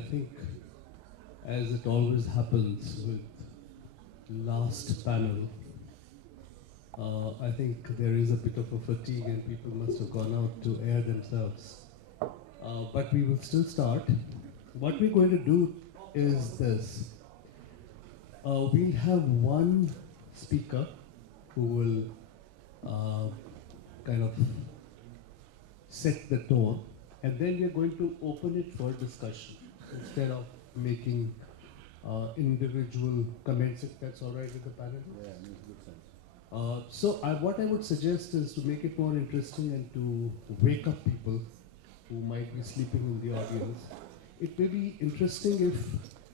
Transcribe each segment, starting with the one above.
think, as it always happens with last panel, I think there is a bit of a fatigue and people must have gone out to air themselves. But we will still start. What we're going to do is this. We'll have one speaker who will kind of set the tone, and then we're going to open it for discussion instead of making individual comments, if that's all right with the panel. Yeah, makes good sense. What I would suggest is to make it more interesting and to wake up people who might be sleeping in the audience. It may be interesting if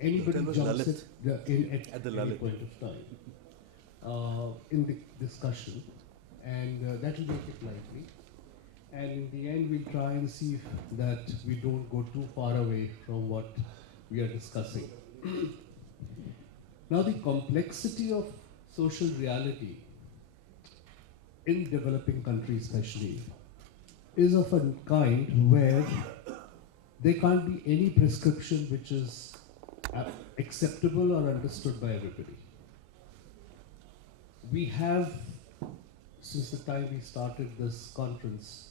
anybody jumps in at any point of time in the discussion, and that will make it lively. And in the end, we'll try and see that we don't go too far away from what we are discussing. Now, the complexity of social reality in developing countries especially is of a kind where there can't be any prescription which is acceptable or understood by everybody. We have, since the time we started this conference,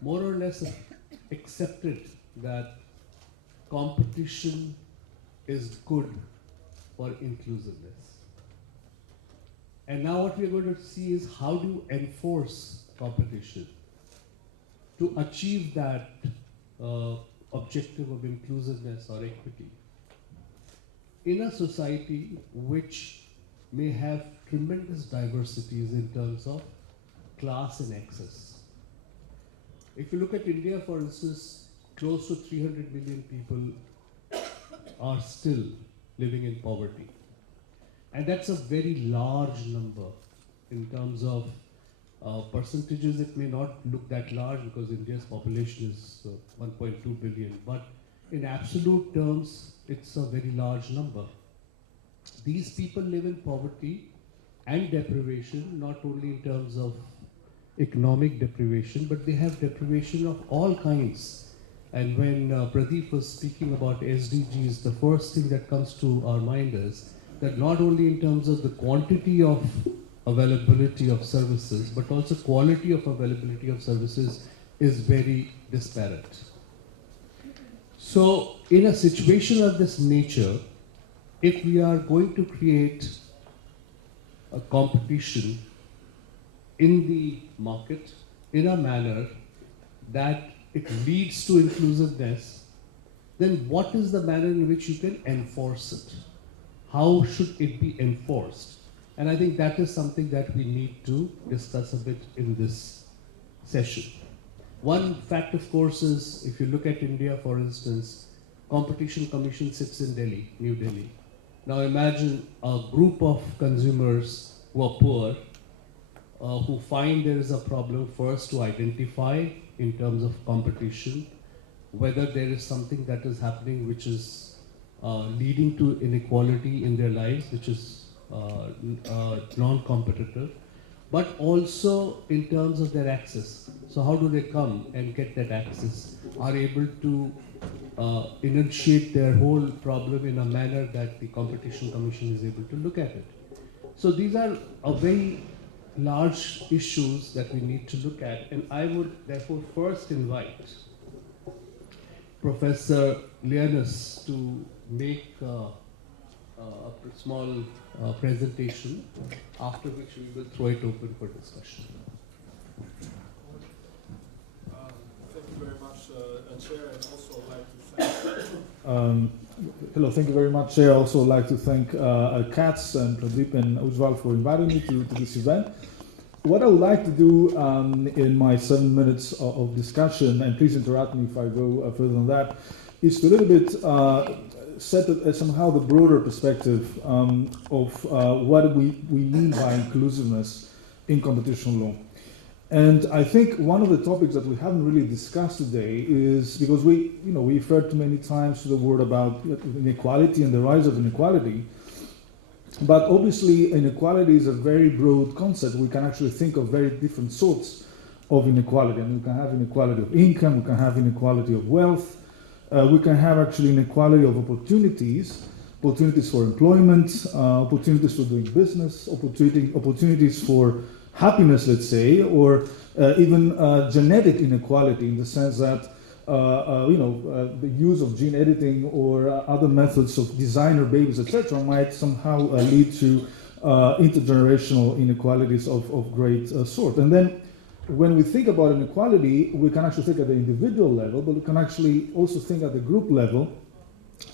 more or less accepted that competition is good for inclusiveness. And now what we are going to see is how do you enforce competition to achieve that objective of inclusiveness or equity in a society which may have tremendous diversities in terms of class and access. If you look at India, for instance, close to 300 million people are still living in poverty. And that's a very large number in terms of percentages. It may not look that large because India's population is 1.2 billion, but in absolute terms, it's a very large number. These people live in poverty and deprivation, not only in terms of economic deprivation, but they have deprivation of all kinds. And when Pradeep was speaking about SDGs, the first thing that comes to our mind is that not only in terms of the quantity of availability of services, but also quality of availability of services is very disparate. So in a situation of this nature, if we are going to create a competition in the market in a manner that it leads to inclusiveness, then what is the manner in which you can enforce it? How should it be enforced? And I think that is something that we need to discuss a bit in this session. One fact, of course, is if you look at India, for instance, Competition Commission sits in Delhi, New Delhi. Now imagine a group of consumers who are poor, who find there is a problem first to identify in terms of competition, whether there is something that is happening which is leading to inequality in their lives, which is non-competitive, but also in terms of their access. So how do they come and get that access, are able to enunciate their whole problem in a manner that the Competition Commission is able to look at it. So these are a very large issues that we need to look at, and I would therefore first invite Professor Lianis to make a small presentation, after which we will throw it open for discussion. Thank you very much, Chair, and also I'd like to thank... Hello, thank you very much, Chair. I also like to thank Katz and Pradeep and Ujjwal for inviting me to this event. What I would like to do in my 7 minutes of discussion, and please interrupt me if I go further than that, is to a little bit set somehow the broader perspective of what we mean by inclusiveness in competition law. And I think one of the topics that we haven't really discussed today is, because we referred many times to the word about inequality and the rise of inequality, but obviously inequality is a very broad concept. We can actually think of very different sorts of inequality. And we can have inequality of income, we can have inequality of wealth, we can have actually inequality of opportunities, opportunities for employment, opportunities for doing business, opportunities for happiness, let's say, or even genetic inequality in the sense that the use of gene editing or other methods of designer babies, etc., might somehow lead to intergenerational inequalities of great sort. And then when we think about inequality, we can actually think at the individual level, but we can actually also think at the group level.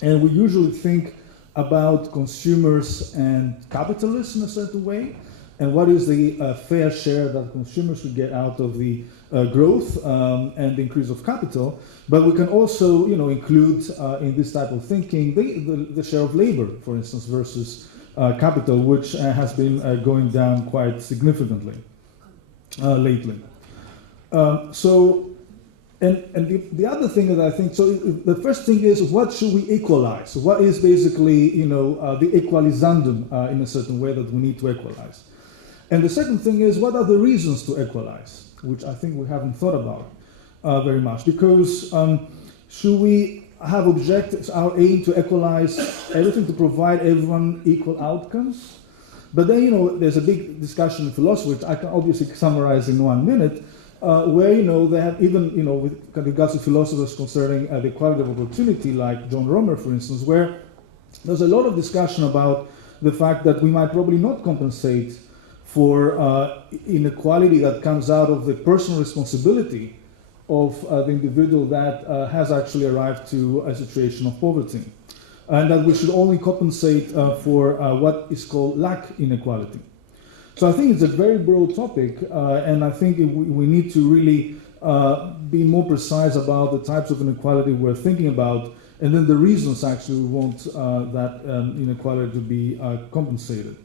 And we usually think about consumers and capitalists in a certain way, and what is the fair share that consumers should get out of the growth and the increase of capital. But we can also include in this type of thinking the share of labor, for instance, versus capital, which has been going down quite significantly lately. The other thing that I think, so the first thing is, what should we equalize? What is basically, the equalizandum in a certain way that we need to equalize? And the second thing is, what are the reasons to equalize? Which I think we haven't thought about very much. Because should we have objectives, our aim to equalize everything, to provide everyone equal outcomes? But then, there's a big discussion in philosophy, which I can obviously summarize in 1 minute, where, they have even, with regards to philosophers concerning the equality of opportunity, like John Romer, for instance, where there's a lot of discussion about the fact that we might probably not compensate for inequality that comes out of the personal responsibility of the individual that has actually arrived to a situation of poverty. And that we should only compensate for what is called lack inequality. So I think it's a very broad topic, and I think we need to really be more precise about the types of inequality we're thinking about, and then the reasons actually we want that inequality to be compensated.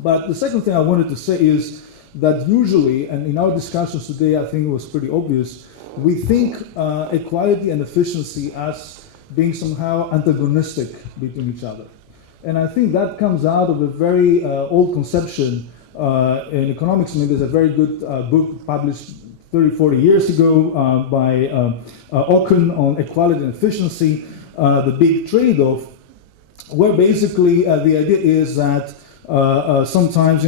But the second thing I wanted to say is that usually, and in our discussions today, I think it was pretty obvious, we think equality and efficiency as being somehow antagonistic between each other. And I think that comes out of a very old conception in economics. I mean, there's a very good book published 30, 40 years ago by Ocken on equality and efficiency, The Big Trade-Off, where basically the idea is that sometimes,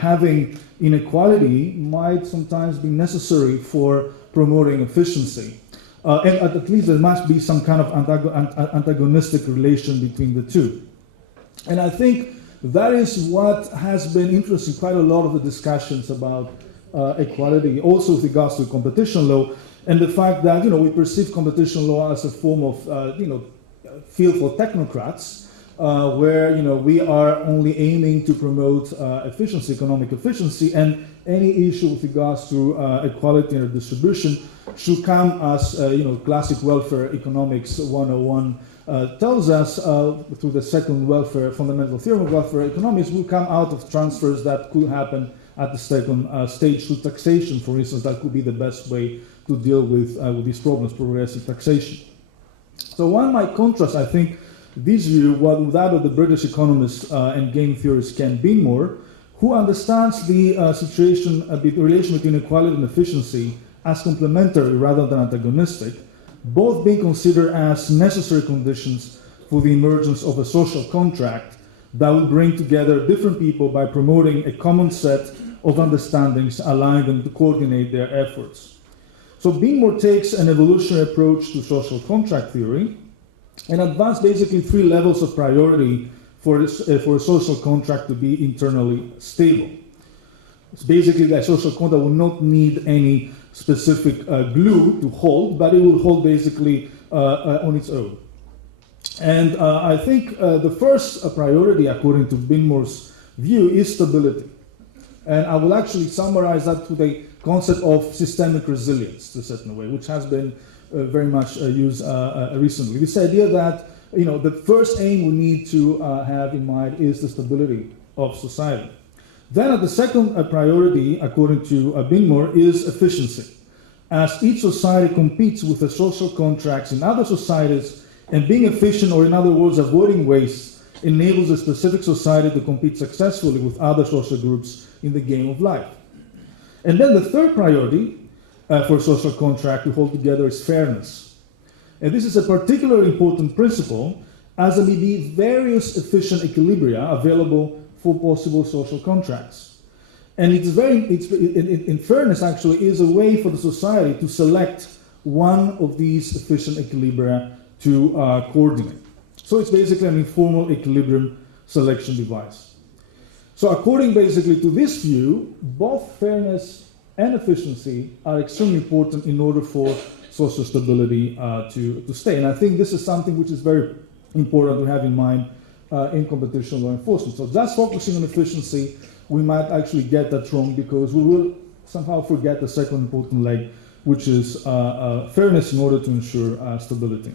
having inequality might sometimes be necessary for promoting efficiency. And at least there must be some kind of antagonistic relation between the two. And I think that is what has been influencing quite a lot of the discussions about equality, also with regards to competition law, and the fact that, we perceive competition law as a form of, field for technocrats, where, we are only aiming to promote efficiency, economic efficiency, and any issue with regards to equality and distribution should come as, classic welfare economics 101 tells us, through the second fundamental theorem of welfare economics, will come out of transfers that could happen at the second stage through taxation, for instance. That could be the best way to deal with these problems, progressive taxation. So one might contrast, I think, this view with that of the British economist and game theorist Ken Binmore, who understands the the relation between equality and efficiency as complementary rather than antagonistic, both being considered as necessary conditions for the emergence of a social contract that will bring together different people by promoting a common set of understandings, allowing them to coordinate their efforts. So Binmore takes an evolutionary approach to social contract theory and advanced basically 3 levels of priority for a social contract to be internally stable. It's basically a social contract will not need any specific glue to hold, but it will hold basically on its own. And I think the first priority, according to Binmore's view, is stability. And I will actually summarize that with a concept of systemic resilience, to a certain way, which has been very much used recently. This idea that the first aim we need to have in mind is the stability of society. Then the second priority, according to Binmore, is efficiency. As each society competes with the social contracts in other societies, and being efficient, or in other words, avoiding waste, enables a specific society to compete successfully with other social groups in the game of life. And then the third priority for a social contract to hold together is fairness. And this is a particularly important principle as there may be various efficient equilibria available for possible social contracts. And in fairness, actually, is a way for the society to select one of these efficient equilibria to coordinate. So it's basically an informal equilibrium selection device. So according basically to this view, both fairness and efficiency are extremely important in order for social stability to stay. And I think this is something which is very important to have in mind in competition law enforcement. So just focusing on efficiency, we might actually get that wrong because we will somehow forget the second important leg, which is fairness in order to ensure stability.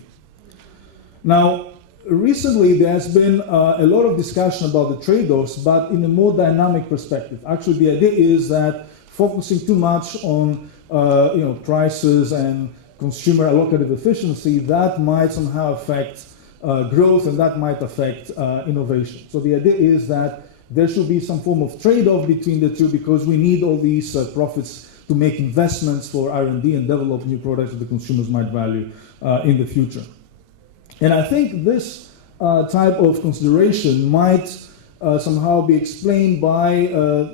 Now, recently there has been a lot of discussion about the trade-offs, but in a more dynamic perspective. Actually, the idea is that focusing too much on prices and consumer allocative efficiency, that might somehow affect growth, and that might affect innovation. So the idea is that there should be some form of trade-off between the two, because we need all these profits to make investments for R&D and develop new products that the consumers might value in the future. And I think this type of consideration might somehow be explained by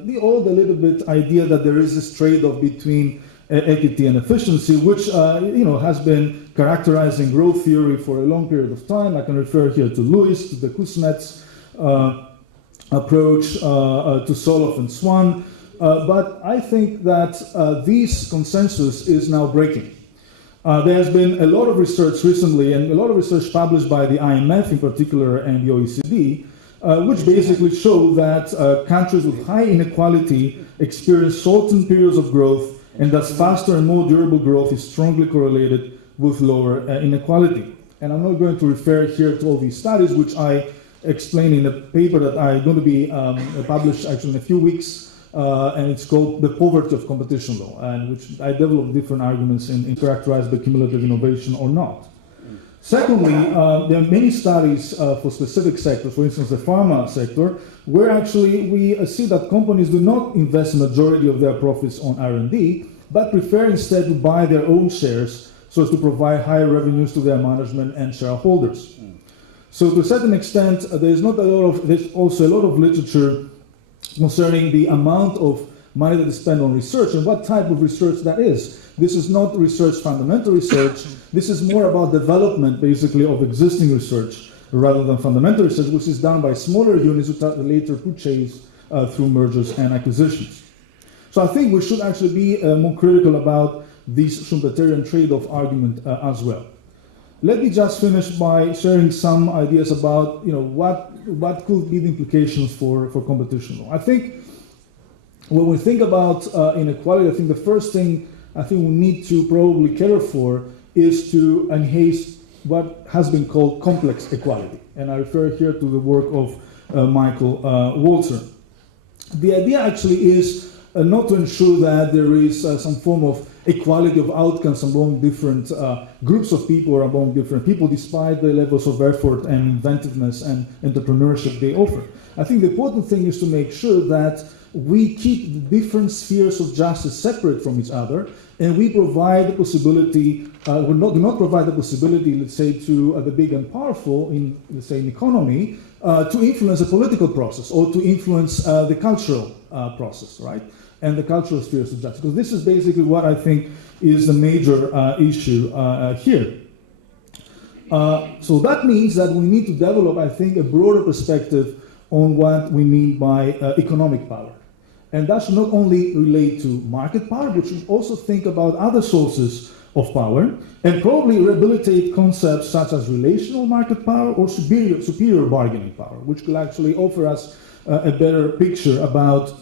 the old, a little bit idea that there is this trade-off between equity and efficiency, which has been characterizing growth theory for a long period of time. I can refer here to Lewis, to the Kuznets approach, to Soloff and Swan. But I think that this consensus is now breaking. There has been a lot of research recently, and a lot of research published by the IMF in particular and the OECD, which basically show that countries with high inequality experience shortened periods of growth, and thus faster and more durable growth is strongly correlated with lower inequality. And I'm not going to refer here to all these studies, which I explain in a paper that I'm going to be published actually in a few weeks, and it's called The Poverty of Competition Law, and which I develop different arguments in characterized by cumulative innovation or not. Secondly, there are many studies for specific sectors, for instance, the pharma sector, where actually we see that companies do not invest the majority of their profits on R&D, but prefer instead to buy their own shares so as to provide higher revenues to their management and shareholders. So to a certain extent, there's also a lot of literature concerning the amount of money that is spent on research and what type of research that is. This is not research, fundamental research. This is more about development, basically, of existing research rather than fundamental research, which is done by smaller units which are later purchased through mergers and acquisitions. So I think we should actually be more critical about this Schumpeterian trade-off argument as well. Let me just finish by sharing some ideas about what could be the implications for competition law. I think when we think about inequality, I think the first thing I think we need to probably care for is to enhance what has been called complex equality. And I refer here to the work of Michael Walzer. The idea actually is not to ensure that there is some form of equality of outcomes among different groups of people or among different people, despite the levels of effort and inventiveness and entrepreneurship they offer. I think the important thing is to make sure that we keep the different spheres of justice separate from each other, and we provide the possibility, do not provide the possibility, let's say, to the big and powerful in, let's say, an economy, to influence the political process or to influence the cultural process, right? And the cultural spheres of justice. Because this is basically what I think is the major issue here. So that means that we need to develop, I think, a broader perspective on what we mean by economic power. And that should not only relate to market power, but should also think about other sources of power and probably rehabilitate concepts such as relational market power or superior bargaining power, which will actually offer us a better picture about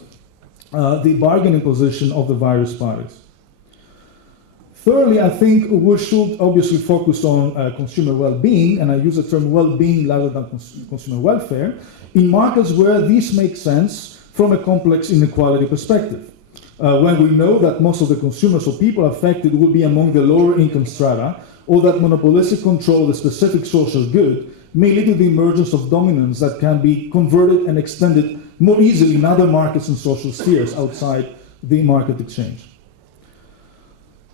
the bargaining position of the various parties. Thirdly, I think we should obviously focus on consumer well-being, and I use the term well-being rather than consumer welfare, in markets where this makes sense from a complex inequality perspective. When we know that most of the consumers or people affected will be among the lower income strata, or that monopolistic control of a specific social good may lead to the emergence of dominance that can be converted and extended more easily in other markets and social spheres outside the market exchange.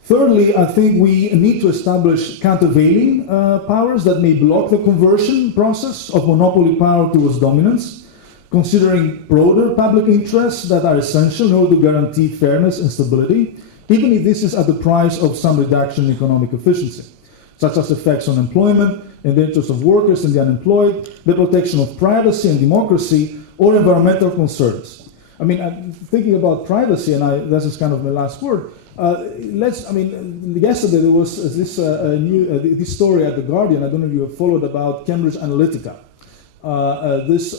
Thirdly, I think we need to establish countervailing powers that may block the conversion process of monopoly power towards dominance, considering broader public interests that are essential in order to guarantee fairness and stability, even if this is at the price of some reduction in economic efficiency, such as effects on employment and the interests of workers and the unemployed, the protection of privacy and democracy, or environmental concerns. I mean, I'm thinking about privacy, and this is kind of my last word. Yesterday there was this story at The Guardian, I don't know if you have followed, about Cambridge Analytica. This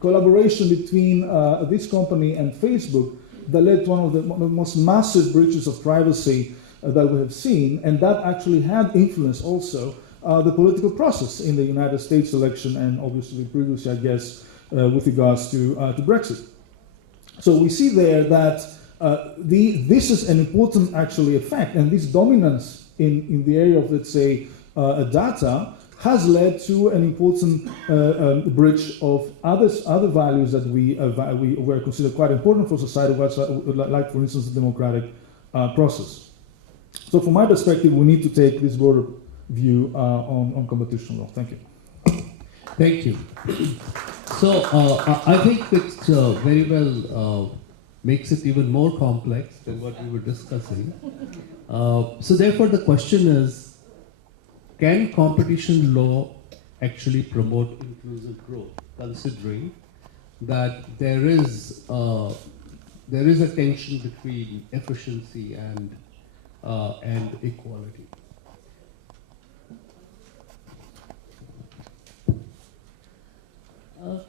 collaboration between this company and Facebook that led to one of the most massive breaches of privacy that we have seen, and that actually had influenced also the political process in the United States election, and obviously previously, I guess, with regards to Brexit. So we see there that this is an important actually effect, and this dominance in the area of, let's say, data has led to an important breach of other values that we were considered quite important for society, like for instance the democratic process. So from my perspective, we need to take this broader view on competition law. Thank you. Thank you. So I think it very well makes it even more complex than what we were discussing. So therefore the question is, can competition law actually promote inclusive growth, considering that there is a tension between efficiency and equality?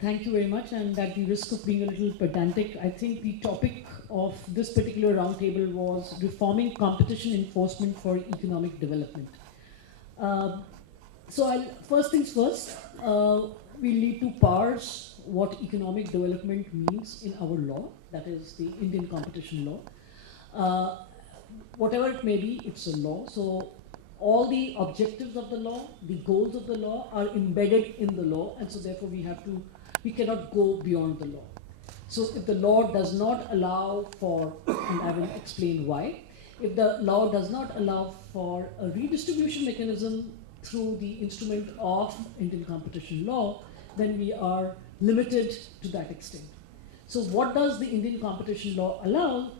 Thank you very much, and at the risk of being a little pedantic, I think the topic of this particular roundtable was reforming competition enforcement for economic development. First things first, we need to parse what economic development means in our law, that is the Indian competition law. Whatever it may be, it's a law. So all the objectives of the law, the goals of the law are embedded in the law, and so therefore we cannot go beyond the law. So if the law does not allow for, and I will explain why, if the law does not allow for a redistribution mechanism through the instrument of Indian competition law, then we are limited to that extent. So what does the Indian competition law allow?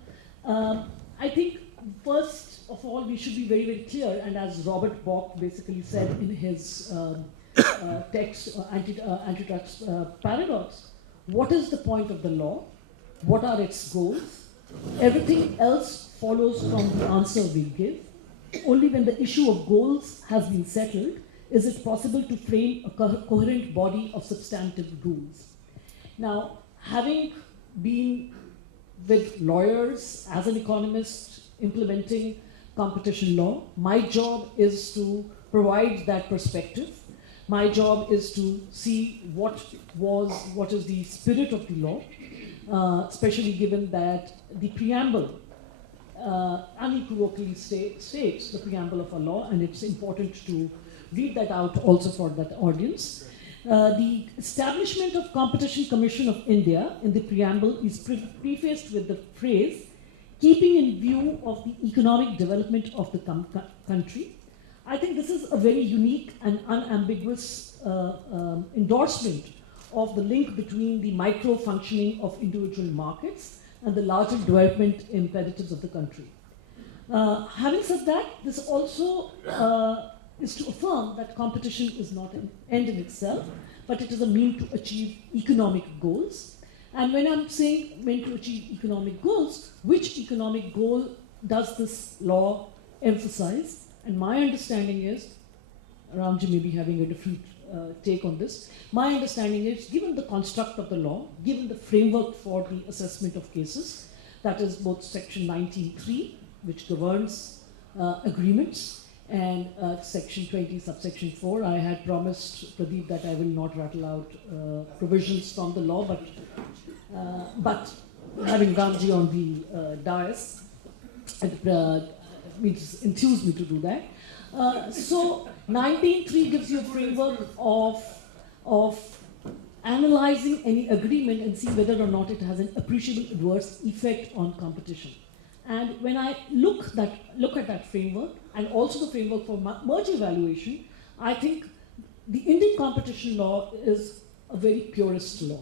I think first of all, we should be very, very clear, and as Robert Bock basically said in his text, Antitrust Paradox, what is the point of the law? What are its goals? Everything else follows from the answer we give. Only when the issue of goals has been settled is it possible to frame a coherent body of substantive rules. Now, having been with lawyers as an economist implementing competition law, my job is to provide that perspective. My job is to see what is the spirit of the law, especially given that the preamble unequivocally states the preamble of a law, and it's important to read that out also for that audience. The establishment of Competition Commission of India in the preamble is prefaced with the phrase, keeping in view of the economic development of the country. I think this is a very unique and unambiguous endorsement of the link between the micro-functioning of individual markets and the larger development imperatives of the country. Having said that, this also is to affirm that competition is not an end in itself, but it is a means to achieve economic goals. And when I'm saying meant to achieve economic goals, which economic goal does this law emphasize? And my understanding is, Ramji may be having a different take on this, my understanding is, given the construct of the law, given the framework for the assessment of cases, that is both section 19.3, which governs agreements, and section 20, subsection 4. I had promised Pradeep that I will not rattle out provisions from the law, but having Ramji on the dais, it enthused me to do that. So 19.3 gives you a framework of analyzing any agreement and see whether or not it has an appreciable adverse effect on competition. And when I look at that framework, and also the framework for merger evaluation, I think the Indian competition law is a very purist law.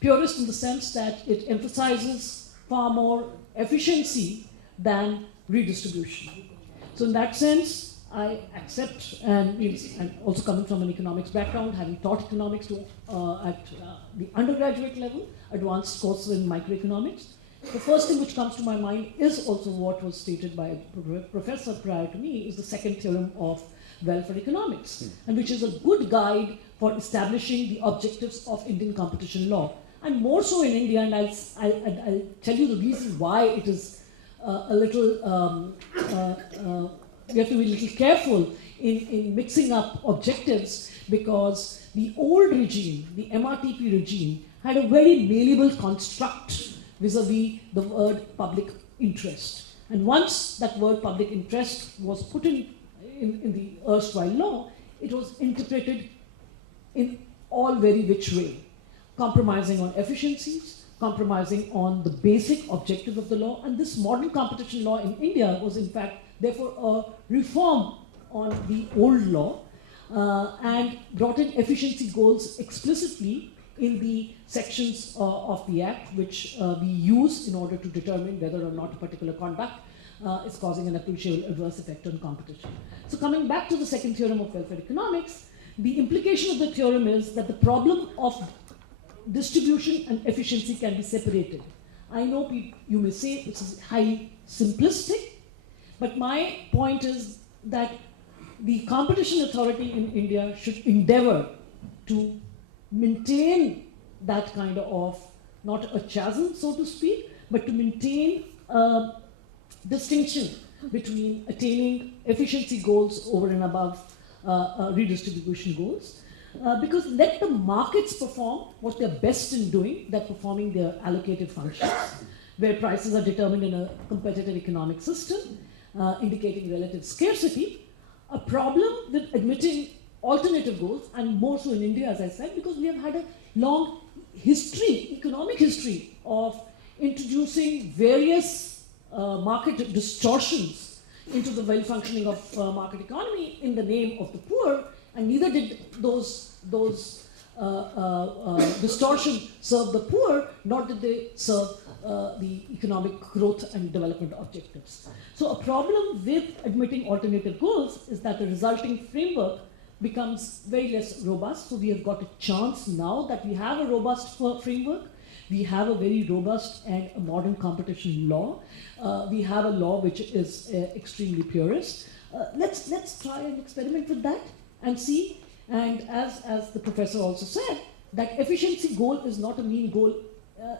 Purist in the sense that it emphasizes far more efficiency than redistribution. So in that sense, I accept, and also coming from an economics background, having taught economics at the undergraduate level, advanced courses in microeconomics, the first thing which comes to my mind is also what was stated by a professor prior to me, is the second theorem of welfare economics, and which is a good guide for establishing the objectives of Indian competition law. And more so in India, and I'll tell you the reason why it is a little, we have to be a little careful in mixing up objectives, because the old regime, the MRTP regime, had a very malleable construct vis-a-vis the word public interest. And once that word public interest was put in the erstwhile law, it was interpreted in all very which way, compromising on efficiencies, compromising on the basic objective of the law. And this modern competition law in India was in fact therefore a reform on the old law, and brought in efficiency goals explicitly in the sections of the Act which we use in order to determine whether or not a particular conduct is causing an appreciable adverse effect on competition. So coming back to the second theorem of welfare economics, the implication of the theorem is that the problem of distribution and efficiency can be separated. I know you may say this is highly simplistic, but my point is that the competition authority in India should endeavor to maintain that kind of, not a chasm, so to speak, but to maintain a distinction between attaining efficiency goals over and above redistribution goals. Because let the markets perform what they're best in doing, they're performing their allocated functions, where prices are determined in a competitive economic system, indicating relative scarcity. A problem with admitting alternative goals, and more so in India, as I said, because we have had a long history, economic history, of introducing various market distortions into the well-functioning of market economy in the name of the poor, and neither did those distortions serve the poor, nor did they serve the economic growth and development objectives. So a problem with admitting alternative goals is that the resulting framework becomes very less robust. So we have got a chance now that we have a robust framework. We have a very robust and a modern competition law. We have a law which is extremely purist. Let's try and experiment with that and see. And as the professor also said, that efficiency goal is not a mean goal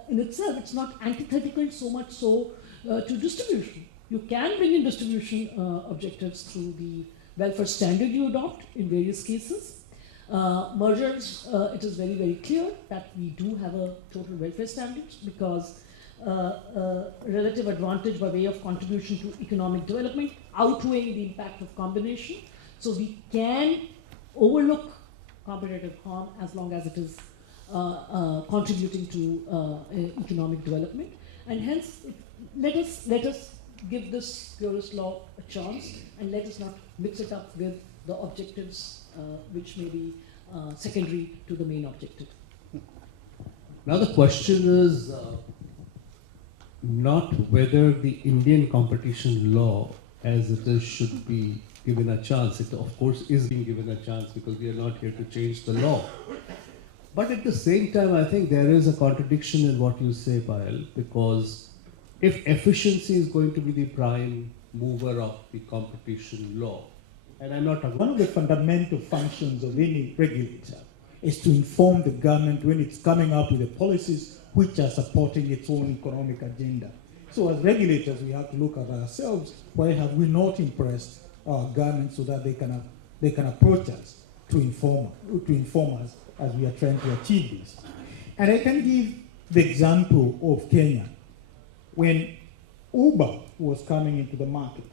in itself. It's not antithetical so much so to distribution. You can bring in distribution objectives through the welfare standard you adopt in various cases. Mergers, it is very, very clear that we do have a total welfare standard, because relative advantage by way of contribution to economic development outweighing the impact of combination. So we can overlook competitive harm as long as it is contributing to economic development. And hence, let us give this purist law a chance, and let us not mix it up with the objectives which may be secondary to the main objective. Now the question is not whether the Indian competition law as it is should be given a chance. It of course is being given a chance, because we are not here to change the law. But at the same time, I think there is a contradiction in what you say, Payal, because if efficiency is going to be the prime mover of the competition law, and I'm not talking One of the fundamental functions of any regulator is to inform the government when it's coming up with the policies which are supporting its own economic agenda. So as regulators, we have to look at ourselves. Why have we not impressed our government so that they can approach us to inform us as we are trying to achieve this? And I can give the example of Kenya. When Uber was coming into the market,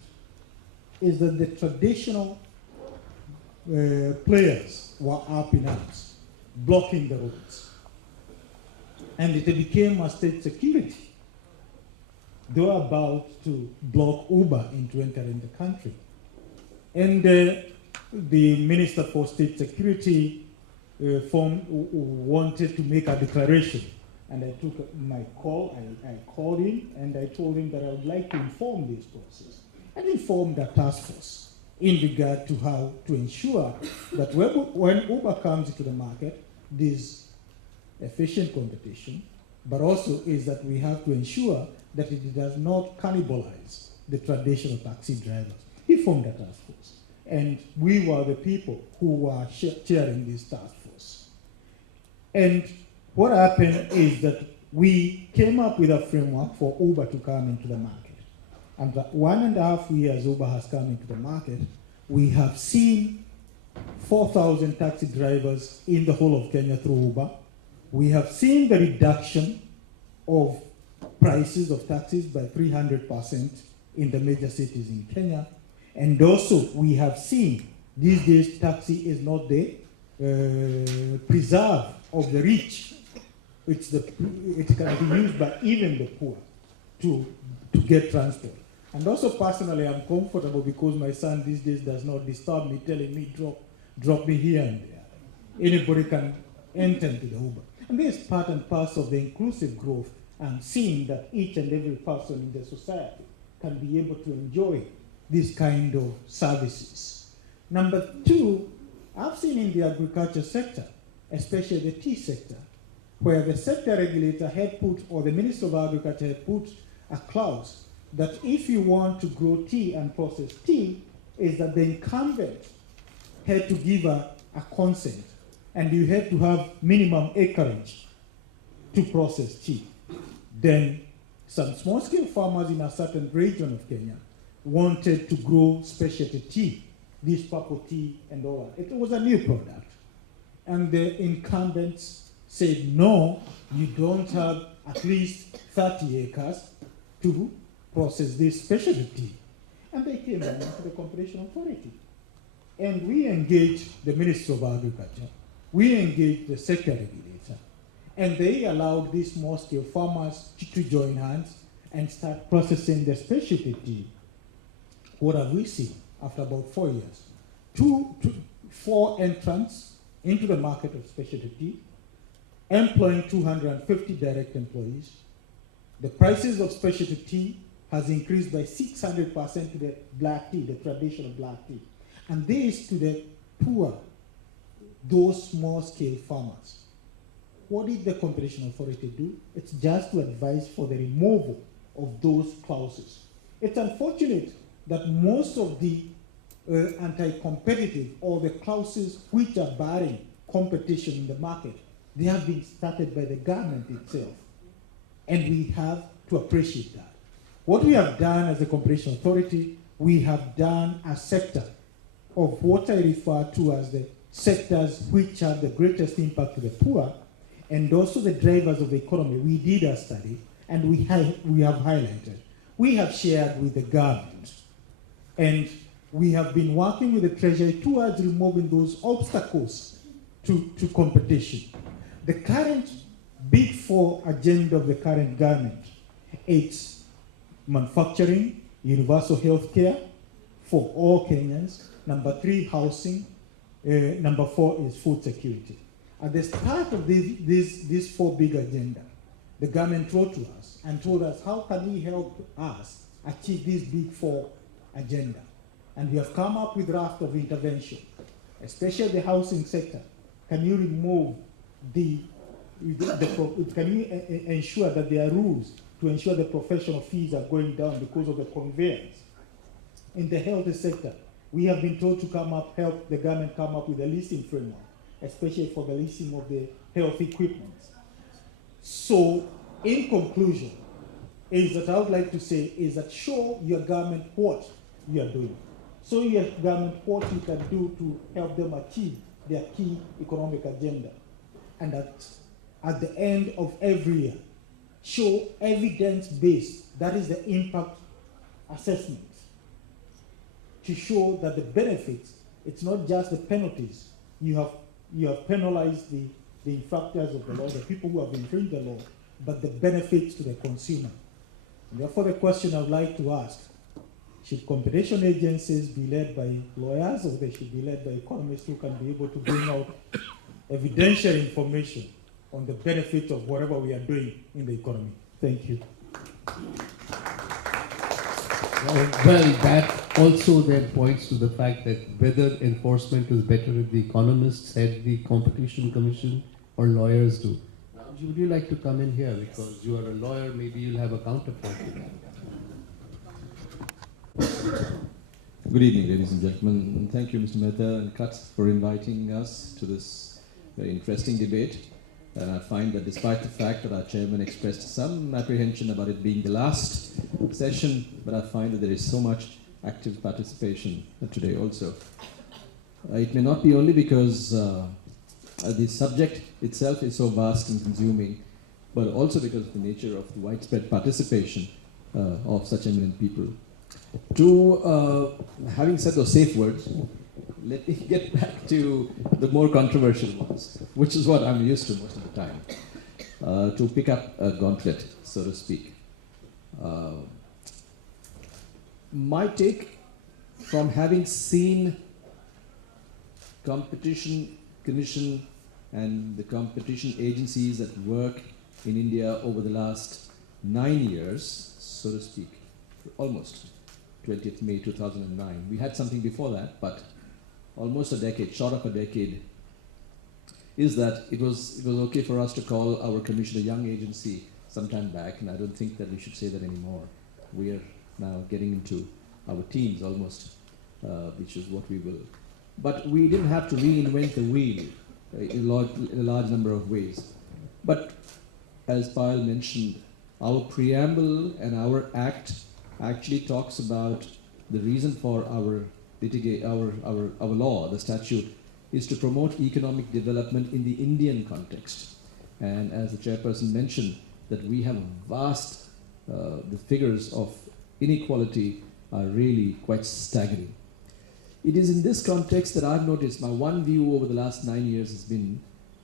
is that the traditional players were up in arms, blocking the roads. And it became a state security they were about to block Uber into entering the country. And the Minister for State Security wanted to make a declaration. And I took my call, I called him, and I told him that I would like to inform this process and inform the task force in regard to how to ensure that when Uber comes into the market, there's efficient competition, but also is that we have to ensure that it does not cannibalize the traditional taxi drivers. He formed a task force, and we were the people who were chairing this task force. And what happened is that we came up with a framework for Uber to come into the market. And 1.5 years Uber has come into the market, we have seen 4,000 taxi drivers in the whole of Kenya through Uber. We have seen the reduction of prices of taxis by 300% in the major cities in Kenya. And also we have seen these days taxi is not the preserve of the rich. It can be used by even the poor to get transport. And also personally, I'm comfortable because my son these days does not disturb me, telling me drop me here and there. Anybody can enter into the Uber. And this is part and parcel of the inclusive growth and seeing that each and every person in the society can be able to enjoy this kind of services. Number two, I've seen in the agriculture sector, especially the tea sector, where the sector regulator had put, or the Minister of Agriculture had put a clause that if you want to grow tea and process tea, is that the incumbent had to give a consent, and you had to have minimum acreage to process tea. Then some small-scale farmers in a certain region of Kenya wanted to grow specialty tea, this purple tea and all that. It was a new product. And the incumbents said, no, you don't have at least 30 acres to process this specialty tea. And they came down to the Competition Authority. And we engaged the Minister of Agriculture, we engaged the sector regulator, and they allowed these small-scale farmers to join hands and start processing the specialty tea. What have we seen after about 4 years? 4 entrants into the market of specialty tea, employing 250 direct employees. The prices of specialty tea has increased by 600% to the black tea, the traditional black tea. And this to the poor, those small-scale farmers. What did the Competition Authority do? It's just to advise for the removal of those clauses. It's unfortunate that most of the anti-competitive or the clauses which are barring competition in the market, they have been started by the government itself. And we have to appreciate that. What we have done as a Competition Authority, we have done a sector of what I refer to as the sectors which have the greatest impact to the poor and also the drivers of the economy. We did a study and we have highlighted. We have shared with the government, and we have been working with the Treasury towards removing those obstacles to competition. The current Big Four agenda of the current government, it's manufacturing, universal health care for all Kenyans. Number 3, housing. Number 4 is food security. At the start of this 4 big agenda, the government wrote to us and told us, how can we help us achieve this Big 4 agenda? And we have come up with raft of intervention, especially the housing sector. Can you remove can you ensure that there are rules to ensure the professional fees are going down because of the conveyance? In the health sector, we have been told to help the government come up with a leasing framework, especially for the leasing of the health equipment. So, in conclusion, is that I would like to say is that show your government what you are doing. Show your government what you can do to help them achieve their key economic agenda. And at the end of every year, show evidence-based, that is the impact assessment, to show that the benefits, it's not just the penalties. You have penalized the infractors of the law, the people who have infringed the law, but the benefits to the consumer. Therefore, the question I would like to ask, should competition agencies be led by lawyers, or they should be led by economists who can be able to bring out evidential information on the benefits of whatever we are doing in the economy? Thank you. Well, that also then points to the fact that whether enforcement is better if the economists head the competition commission or lawyers do. Now, would you like to come in here, because you are a lawyer, maybe you'll have a counterpoint to that. Good evening, ladies and gentlemen, and thank you, Mr. Mehta and Katz, for inviting us to this very interesting debate. And I find that despite the fact that our chairman expressed some apprehension about it being the last session, but I find that there is so much active participation today also. It may not be only because the subject itself is so vast and consuming, but also because of the nature of the widespread participation of such eminent people. Having said those safe words, let me get back to the more controversial ones, which is what I'm used to most of the time, to pick up a gauntlet, so to speak. My take from having seen competition commission and the competition agencies that work in India over the last 9 years, so to speak, almost 20th May 2009. We had something before that, but almost a decade, short of a decade, is that it was okay for us to call our commission a young agency sometime back, and I don't think that we should say that anymore. We are now getting into our teens almost, which is what we will. But we didn't have to reinvent the wheel in a large number of ways. But as Payal mentioned, our preamble and our act actually talks about the reason for our law, the statute, is to promote economic development in the Indian context. And as the chairperson mentioned, that we have vast, the figures of inequality are really quite staggering. It is in this context that I've noticed, my one view over the last 9 years has been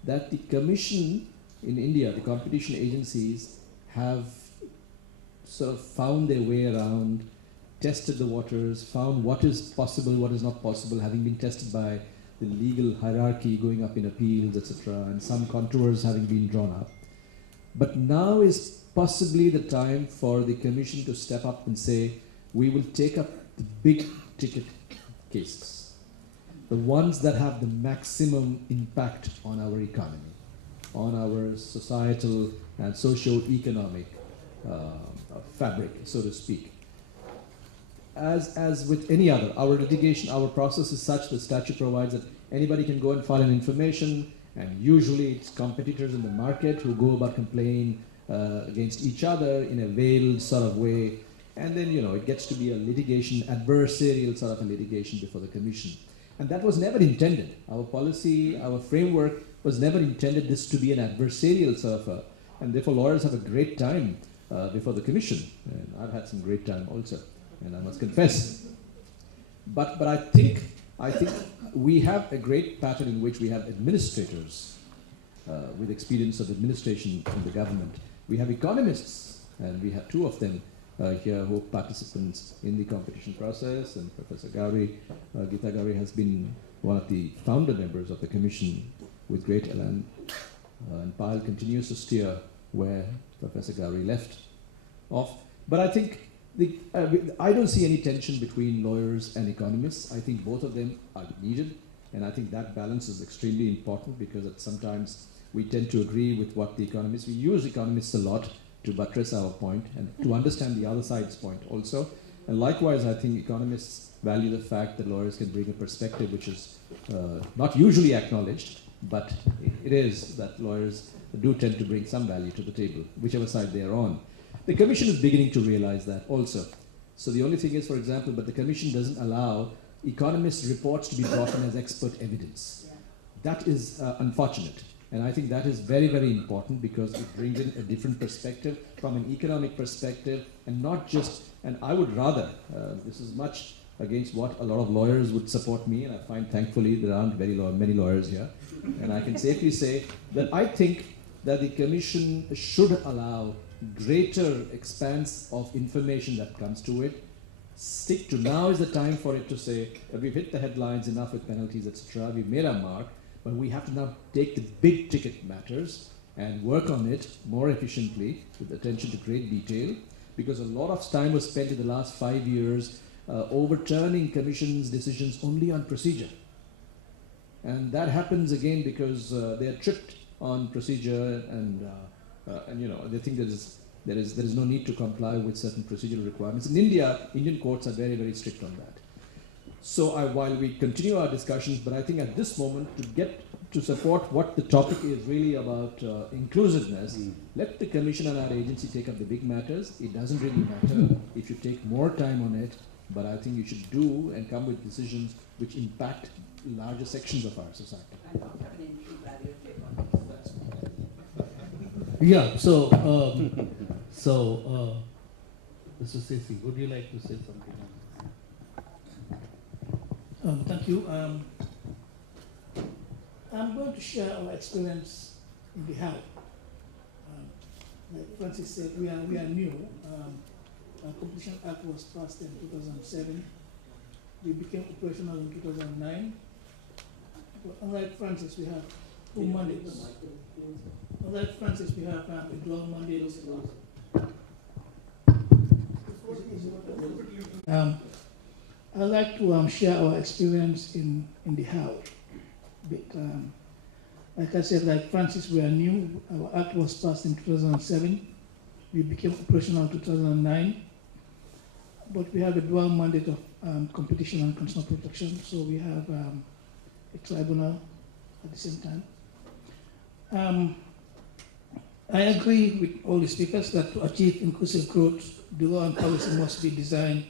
that the commission in India, the competition agencies, have sort of found their way around, tested the waters, found what is possible, what is not possible, having been tested by the legal hierarchy going up in appeals, etc., and some contours having been drawn up. But now is possibly the time for the commission to step up and say, we will take up the big ticket cases, the ones that have the maximum impact on our economy, on our societal and socio-economic fabric, so to speak. As with any other, our litigation, our process is such, the statute provides that anybody can go and file an information, and usually it's competitors in the market who go about complaining against each other in a veiled sort of way, and then, you know, it gets to be a litigation, adversarial sort of a litigation before the commission. And that was never intended. Our policy, our framework was never intended this to be an adversarial sort of a, and therefore lawyers have a great time before the commission, and I've had some great time also, and I must confess. But I think we have a great pattern in which we have administrators with experience of administration in the government. We have economists, and we have two of them here who are participants in the competition process, and Professor Gauri, Gita Gauri, has been one of the founder members of the commission with great elan, and Payal continues to steer where Professor Gauri left off. But I think I don't see any tension between lawyers and economists. I think both of them are needed, and I think that balance is extremely important, because sometimes we tend to agree with what the economists, we use economists a lot to buttress our point and to understand the other side's point also. And likewise, I think economists value the fact that lawyers can bring a perspective which is not usually acknowledged, but it is that lawyers do tend to bring some value to the table, whichever side they are on. The commission is beginning to realize that also. So the only thing is, for example, but the commission doesn't allow economists' reports to be brought in as expert evidence. That is unfortunate. And I think that is very, very important, because it brings in a different perspective from an economic perspective, and not just, and I would rather, this is much against what a lot of lawyers would support me, and I find thankfully there aren't many lawyers here, and I can safely say that I think that the commission should allow greater expanse of information that comes to it. Stick to now is the time for it to say, we've hit the headlines enough with penalties, etc. We've made our mark, but we have to now take the big ticket matters and work on it more efficiently with attention to great detail, because a lot of time was spent in the last 5 years overturning commission's decisions only on procedure. And that happens again because they are tripped on procedure, and you know, they think there is no need to comply with certain procedural requirements. In India, Indian courts are very, very strict on that. So while we continue our discussions, but I think at this moment, to support what the topic is really about, inclusiveness, let the Commission and our agency take up the big matters. It doesn't really matter if you take more time on it, but I think you should do and come with decisions which impact larger sections of our society. Yeah, so, Mr. Sesi, would you like to say something on this? Thank you. I'm going to share our experience in the how. Like Francis said, we are new. Our Competition Act was passed in 2007. We became operational in 2009. But unlike Francis, we have two mandates. Unlike Francis, we have a dual mandate. I'd like to share our experience in the how. But, like I said, like Francis, we are new. Our act was passed in 2007. We became operational in 2009. But we have a dual mandate of competition and consumer protection. So we have a tribunal at the same time. I agree with all the speakers that to achieve inclusive growth, the law and policy must be designed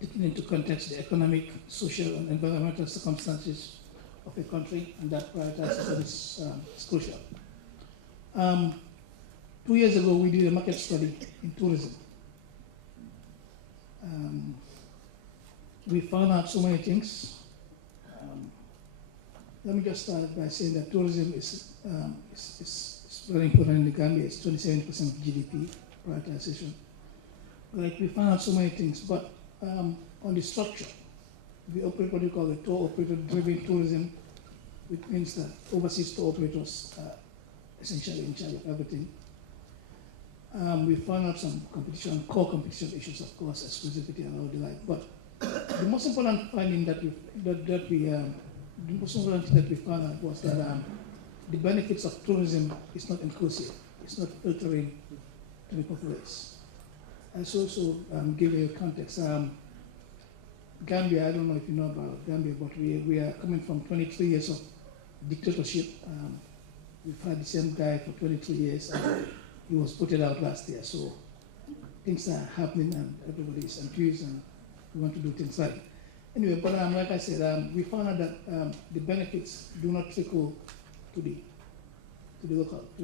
taking into context the economic, social, and environmental circumstances of a country, and that prioritizes is crucial. 2 years ago, we did a market study in tourism. We found out so many things. Let me just start by saying that tourism is very important in the Gambia. It's 27% of GDP prioritization. Like, we found out so many things, but on the structure, we operate what we call a tour operator-driven tourism, which means that overseas tour operators are essentially in charge of everything. We found out some core competition issues, of course, exclusivity and all the like. But the most important finding that we found out was that the benefits of tourism is not inclusive. It's not filtering to the populace. I should also give you a context. Gambia, I don't know if you know about Gambia, but we are coming from 23 years of dictatorship. We've had the same guy for 23 years. And he was put out last year. So things are happening and everybody is enthused and we want to do things right. Anyway, but like I said, we found out that the benefits do not trickle to the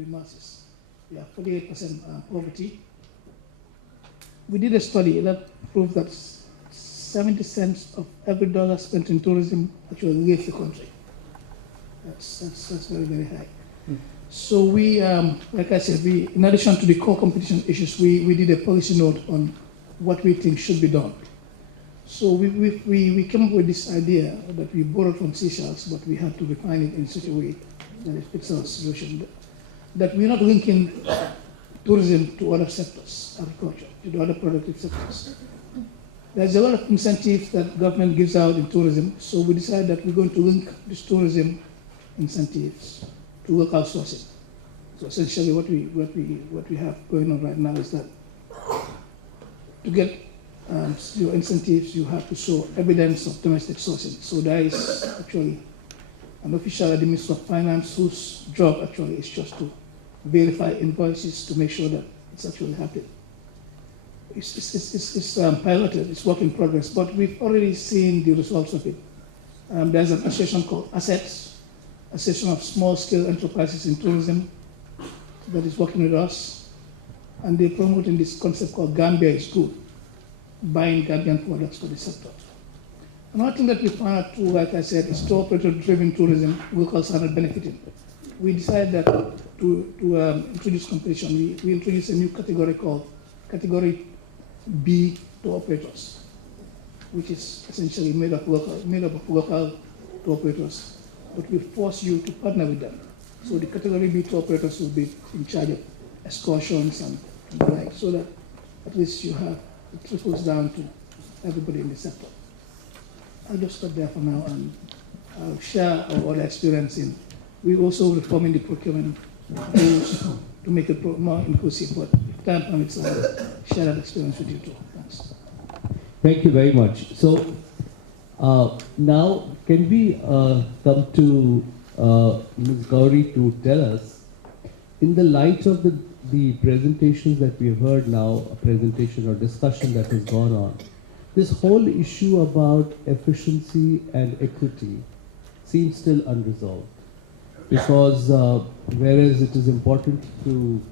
masses. We have 48% poverty. We did a study that proved that 70 cents of every dollar spent in tourism actually leaves the country. That's very, very high. So we, like I said, in addition to the core competition issues, we did a policy note on what we think should be done. So we came up with this idea that we borrowed from Seychelles, but we had to refine it in such a way that it fits our solution. That we're not linking tourism to other sectors, agriculture, to the other productive sectors. There's a lot of incentives that government gives out in tourism, so we decided that we're going to link this tourism incentives to local sourcing. So essentially what we have going on right now is that to get your incentives, you have to show evidence of domestic sourcing. So there is actually an official at the Ministry of Finance whose job actually is just to verify invoices to make sure that it's actually happening. It's piloted, it's work in progress, but we've already seen the results of it. There's an association called ASSETS, Association of Small-Scale Enterprises in Tourism, that is working with us, and they're promoting this concept called Gambia is Good, buying Gambian products for the sector. Another thing that we found out too, like I said, is tour operator-driven tourism, locals are not benefiting. we decided that to introduce competition, we introduced a new category called Category B tour operators, which is essentially made up of local tour operators, but we force you to partner with them. So the Category B tour operators will be in charge of excursions and the like, so that at least you have, it trickles down to everybody in the sector. I'll just stop there for now, and I'll share our other experience in. We're also reforming the procurement rules to make it more inclusive, but if time permits, I'll share that experience with you too. Thanks. Thank you very much. So now can we come to Ms. Gauri to tell us, in the light of the presentations that we have heard now, a presentation or discussion that has gone on, this whole issue about efficiency and equity seems still unresolved. Because whereas it is important to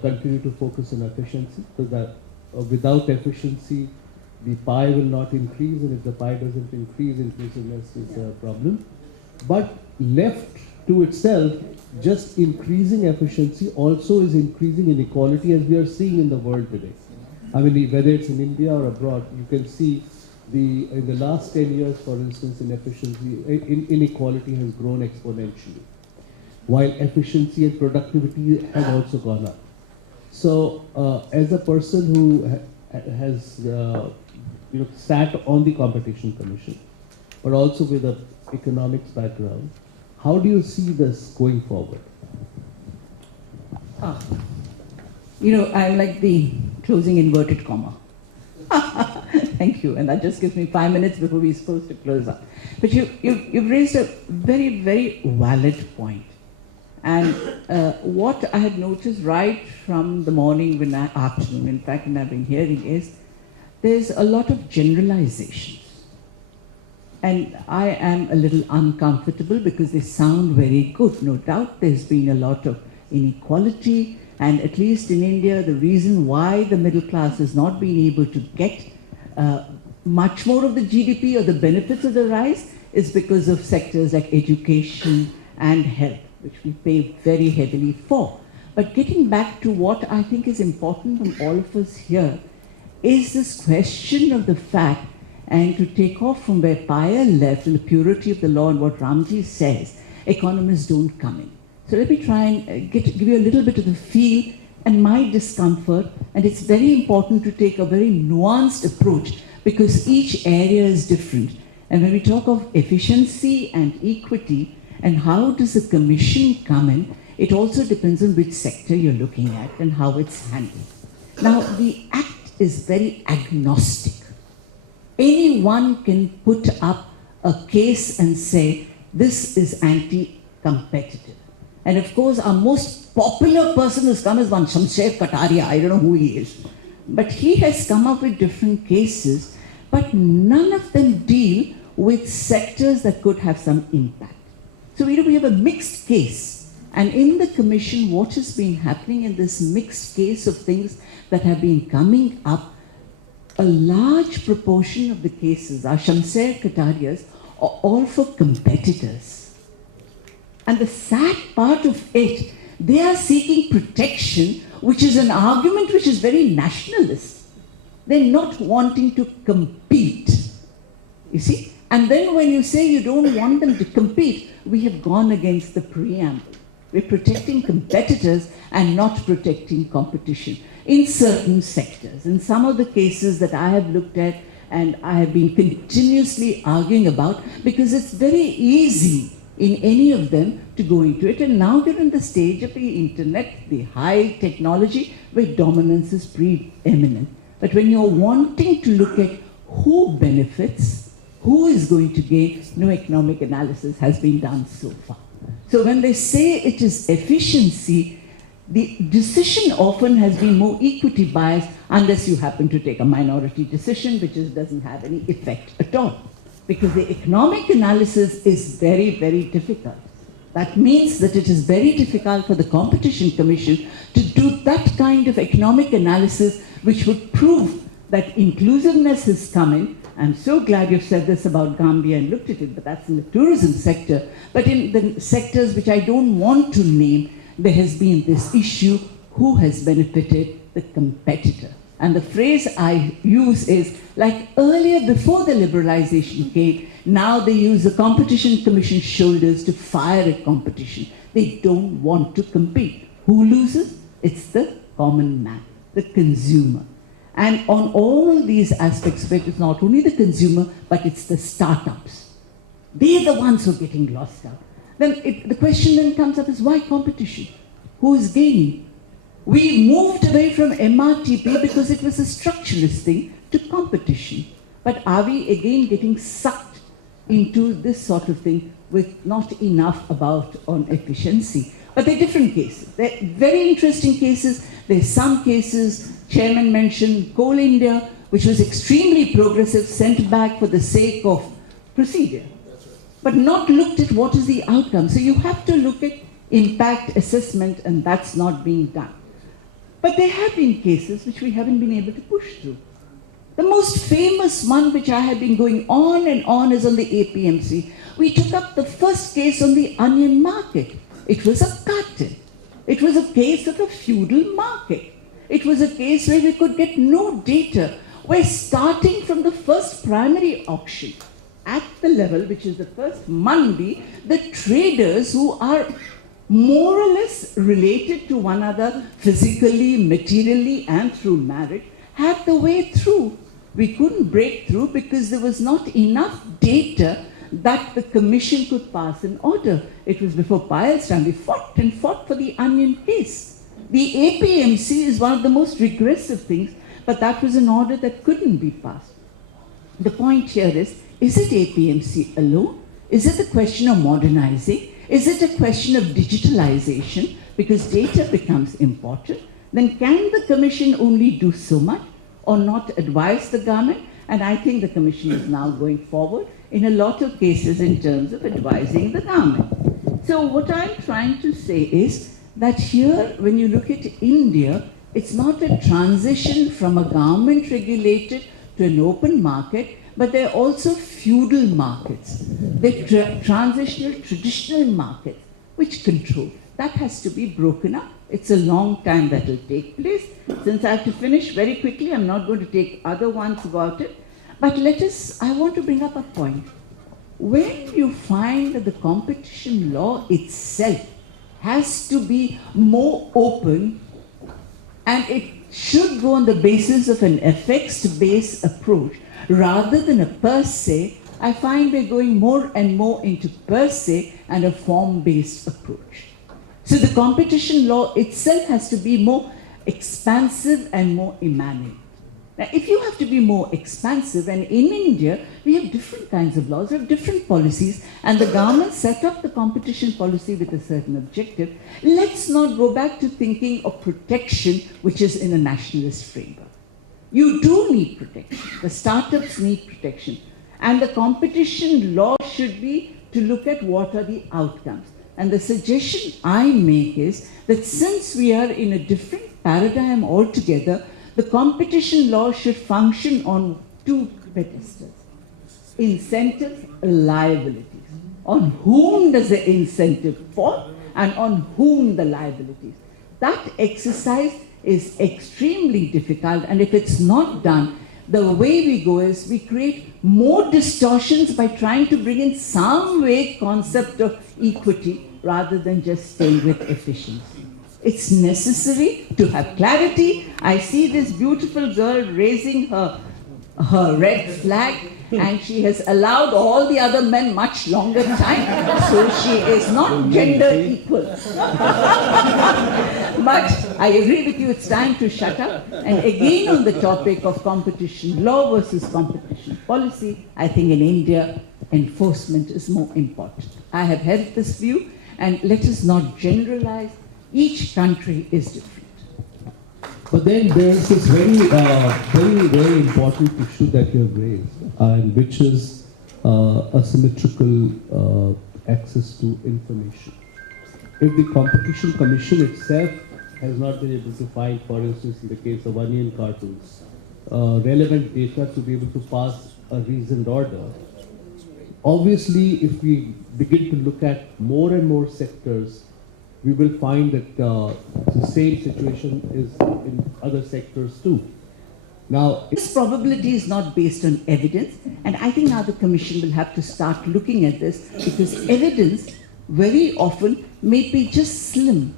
continue to focus on efficiency, so that without efficiency, the pie will not increase, and if the pie doesn't increase, inclusiveness is a problem. But left to itself, just increasing efficiency also is increasing inequality, as we are seeing in the world today. I mean, whether it's in India or abroad, you can see in the last 10 years, for instance, inequality has grown exponentially, while efficiency and productivity have also gone up. So, as a person who has sat on the Competition Commission, but also with an economics background, how do you see this going forward? I like the closing inverted comma. Thank you, and that just gives me 5 minutes before we're supposed to close up. But you've raised a very, very valid point. And what I have noticed right from the morning, afternoon, in fact, when I've been hearing is, there's a lot of generalizations. And I am a little uncomfortable because they sound very good. No doubt there's been a lot of inequality, and at least in India, the reason why the middle class has not been able to get much more of the GDP or the benefits of the rise is because of sectors like education and health, which we pay very heavily for. But getting back to what I think is important from all of us here is this question of the fact, and to take off from where Payal left and the purity of the law and what Ramji says, economists don't come in. So let me try and give you a little bit of the feel and my discomfort, and it's very important to take a very nuanced approach because each area is different. And when we talk of efficiency and equity and how does the commission come in, it also depends on which sector you're looking at and how it's handled. Now, the Act is very agnostic. Anyone can put up a case and say, this is anti-competitive. And of course, our most popular person who's come is one Shamsher Kataria. I don't know who he is. But he has come up with different cases, but none of them deal with sectors that could have some impact. So we have a mixed case. And in the commission, what has been happening in this mixed case of things that have been coming up, a large proportion of the cases, our Shamsher Katarias, are all for competitors. And the sad part of it, they are seeking protection, which is an argument which is very nationalist. They're not wanting to compete, you see? And then when you say you don't want them to compete, we have gone against the preamble. We're protecting competitors and not protecting competition in certain sectors. In some of the cases that I have looked at and I have been continuously arguing about, because it's very easy in any of them to go into it. And now they're in the stage of the internet, the high technology, where dominance is preeminent. But when you're wanting to look at who benefits, who is going to gain, no economic analysis has been done so far. So when they say it is efficiency, the decision often has been more equity biased unless you happen to take a minority decision which doesn't have any effect at all. Because the economic analysis is very, very difficult. That means that it is very difficult for the Competition Commission to do that kind of economic analysis which would prove that inclusiveness has come in, I'm so glad you've said this about Gambia and looked at it, but that's in the tourism sector. But in the sectors which I don't want to name, there has been this issue, who has benefited? The competitor. And the phrase I use is, like earlier, before the liberalization came, now they use the Competition Commission shoulders to fire at competition. They don't want to compete. Who loses? It's the common man, the consumer. And on all these aspects of it, it's not only the consumer, but it's the startups. They're the ones who are getting lost out. Then the question then comes up is, why competition? Who's gaining? We moved away from MRTP because it was a structuralist thing to competition. But are we again getting sucked into this sort of thing with not enough about on efficiency? But they're different cases. They're very interesting cases. There's some cases, Chairman mentioned Coal India, which was extremely progressive, sent back for the sake of procedure, but not looked at what is the outcome. So you have to look at impact assessment, and that's not being done. But there have been cases which we haven't been able to push through. The most famous one, which I have been going on and on, is on the APMC. We took up the first case on the onion market. It was a cartel. It was a case of a feudal market. It was a case where we could get no data. We're starting from the first primary auction at the level, which is the first mandi, the traders who are more or less related to one another physically, materially, and through marriage, had the way through. We couldn't break through because there was not enough data that the commission could pass an order. It was before Payal's time. We fought and fought for the onion case. The APMC is one of the most regressive things, but that was an order that couldn't be passed. The point here is it APMC alone? Is it a question of modernizing? Is it a question of digitalization? Because data becomes important. Then can the commission only do so much or not advise the government? And I think the commission is now going forward in a lot of cases in terms of advising the government. So what I'm trying to say is that here, when you look at India, it's not a transition from a government regulated to an open market, but they're also feudal markets. They're transitional, traditional markets, which control. That has to be broken up. It's a long time that will take place. Since I have to finish very quickly, I'm not going to take other ones about it. But I want to bring up a point. When you find that the competition law itself has to be more open, and it should go on the basis of an effects-based approach rather than a per se, I find we're going more and more into per se and a form-based approach. So the competition law itself has to be more expansive and more immanent. Now, if you have to be more expansive, and in India, we have different kinds of laws, we have different policies, and the government set up the competition policy with a certain objective. Let's not go back to thinking of protection, which is in a nationalist framework. You do need protection. The startups need protection. And the competition law should be to look at what are the outcomes. And the suggestion I make is that since we are in a different paradigm altogether, the competition law should function on two pedestals: incentives, liabilities. On whom does the incentive fall and on whom the liabilities? That exercise is extremely difficult, and if it's not done, the way we go is we create more distortions by trying to bring in some vague concept of equity rather than just staying with efficiency. It's necessary to have clarity. I see this beautiful girl raising her red flag, and she has allowed all the other men much longer time, so she is not gender equal. But I agree with you, it's time to shut up. And again, on the topic of competition law versus competition policy, I think in India, enforcement is more important. I have held this view, and let us not generalize. Each country is different. But then there's this very important issue that you have raised, which is asymmetrical access to information. If the Competition Commission itself has not been able to find, for instance, in the case of onion cartons, relevant data to be able to pass a reasoned order. Obviously, if we begin to look at more and more sectors, we will find that the same situation is in other sectors too. Now, This probability is not based on evidence, and I think now the Commission will have to start looking at this, because evidence very often may be just slim.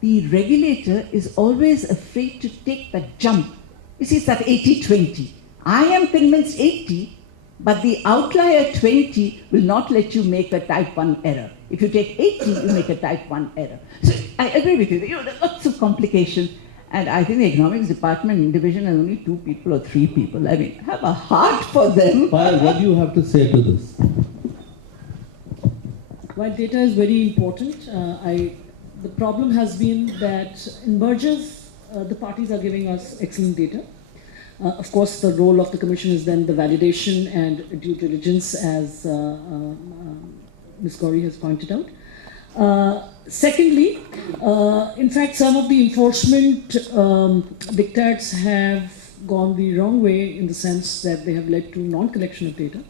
The regulator is always afraid to take that jump. You see, it's that 80-20. I am convinced 80, but the outlier 20 will not let you make a type 1 error. If you take 80, you make a type 1 error. So I agree with you. There are lots of complications. And I think the economics department and division has only 2 people or 3 people. I mean, have a heart for them. Payal, what do you have to say to this? While data is very important, the problem has been that in mergers, the parties are giving us excellent data. Of course, the role of the Commission is then the validation and due diligence, as Ms. Gauri has pointed out. Secondly, in fact, some of the enforcement diktats have gone the wrong way, in the sense that they have led to non-collection of data,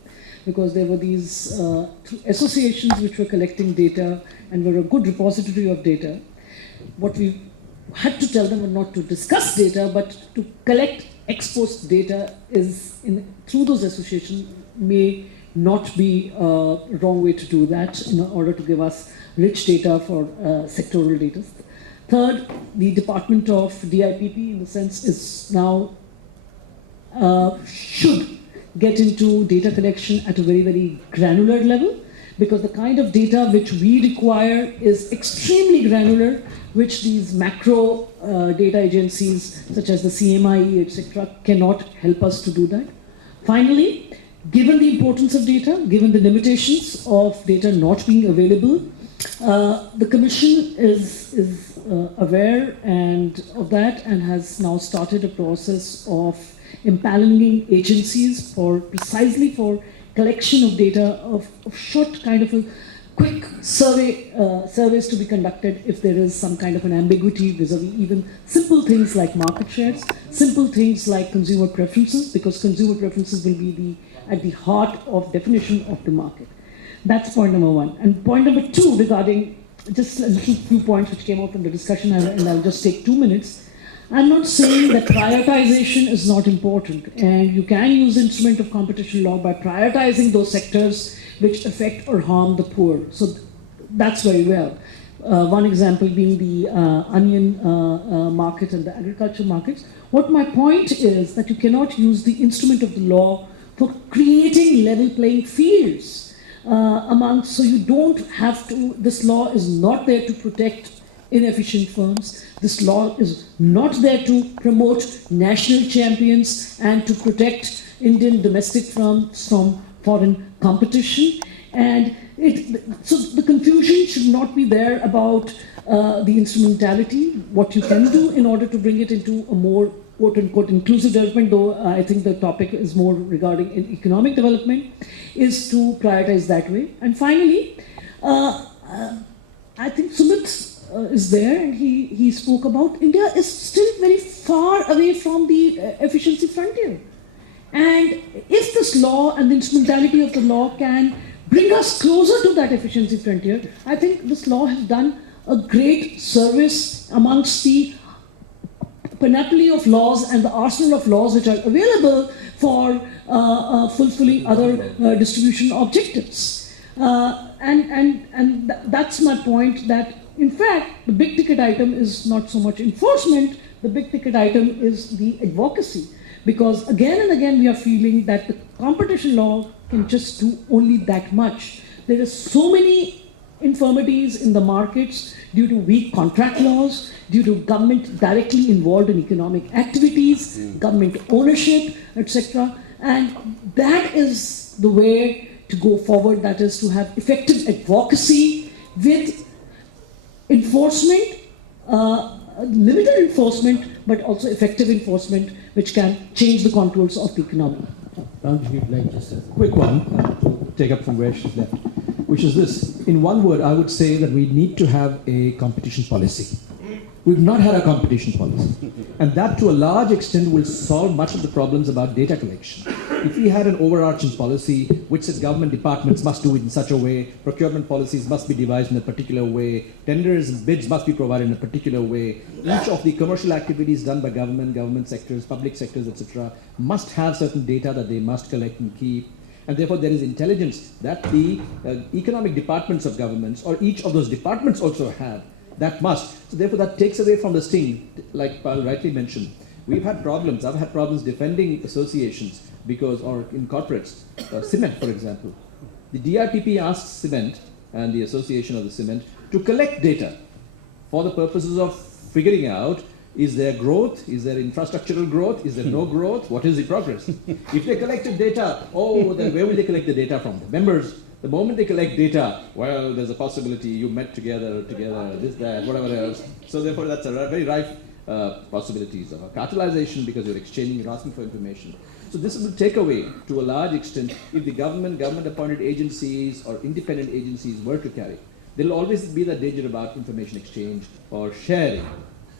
because there were these associations which were collecting data and were a good repository of data. What we had to tell them was not to discuss data, but to collect ex post data through those associations may not be a wrong way to do that in order to give us rich data for sectoral data. Third, the Department of DIPP, in the sense, is now should get into data collection at a very, very granular level, because the kind of data which we require is extremely granular, which these macro data agencies such as the CMIE, etc., cannot help us to do that. Finally, given the importance of data, given the limitations of data not being available, the Commission is aware of that, and has now started a process of empaneling agencies precisely for collection of data, of short kind of a quick surveys to be conducted if there is some kind of an ambiguity vis-a-vis even simple things like market shares, simple things like consumer preferences, because consumer preferences will be at the heart of definition of the market. That's point number 1. And point number 2, regarding just a little few points which came out from the discussion, and I'll just take 2 minutes. I'm not saying that prioritization is not important, and you can use the instrument of competition law by prioritizing those sectors which affect or harm the poor. So that's very well. One example being the onion market and the agriculture markets. What my point is that you cannot use the instrument of the law for creating level playing fields so you don't have to, this law is not there to protect inefficient firms. This law is not there to promote national champions and to protect Indian domestic firms from foreign competition. And so the confusion should not be there about the instrumentality, what you can do in order to bring it into a more quote-unquote inclusive development, though I think the topic is more regarding economic development, is to prioritize that way. And finally, I think Sumit is there, and he spoke about India is still very far away from the efficiency frontier. And if this law and the instrumentality of the law can bring us closer to that efficiency frontier, I think this law has done a great service amongst the panoply of laws and the arsenal of laws which are available for fulfilling other distribution objectives. And that's my point, that in fact the big ticket item is not so much enforcement, the big ticket item is the advocacy. Because again and again we are feeling that the competition law can just do only that much. There are so many infirmities in the markets due to weak contract laws, due to government directly involved in economic activities, government ownership, etc. And that is the way to go forward, that is to have effective advocacy with enforcement, limited enforcement, but also effective enforcement, which can change the contours of the economy. Quick one, to take up from where she's left, which is this. In one word, I would say that we need to have a competition policy. We've not had a competition policy. And that, to a large extent, will solve much of the problems about data collection. if we had an overarching policy which said government departments must do it in such a way, procurement policies must be devised in a particular way, tenders and bids must be provided in a particular way, each of the commercial activities done by government sectors, public sectors, etc., must have certain data that they must collect and keep. And therefore, there is intelligence that the economic departments of governments, or each of those departments also have, that must. So therefore, that takes away from the sting, like Paul rightly mentioned. We've had problems. I've had problems defending associations because, or in corporates, cement, for example. The DRPP asks cement and the association of the cement to collect data for the purposes of figuring out, is there growth? Is there infrastructural growth? Is there no growth? What is the progress? If they collected data, then where will they collect the data from? The members. The moment they collect data, well, there's a possibility you met together, this, that, whatever else. So therefore, that's a very rife possibilities of a cartelization because you're exchanging, you're asking for information. So this will take away, to a large extent, if the government-appointed agencies or independent agencies were to carry. There will always be that danger about information exchange or sharing.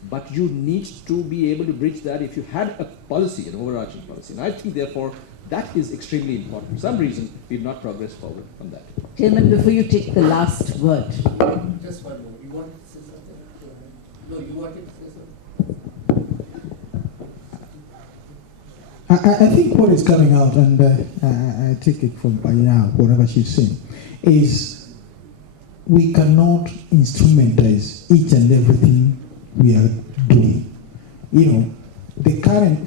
But you need to be able to bridge that if you had a policy, an overarching policy. And I think, therefore, that is extremely important. For some reason, we've not progressed forward on that. Chairman, before you take the last word. Just one more. You wanted to say something? No, you wanted to say something? I think what is coming out, and I take it from Bayana, whatever she's saying, is we cannot instrumentalize each and everything we are doing. You know,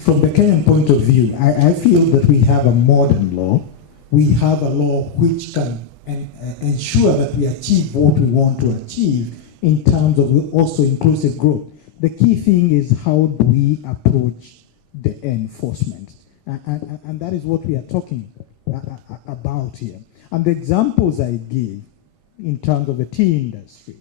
from the Kenyan point of view, I feel that we have a modern law. We have a law which can ensure that we achieve what we want to achieve in terms of also inclusive growth. The key thing is how do we approach the enforcement? And that is what we are talking about here. And the examples I give in terms of the tea industry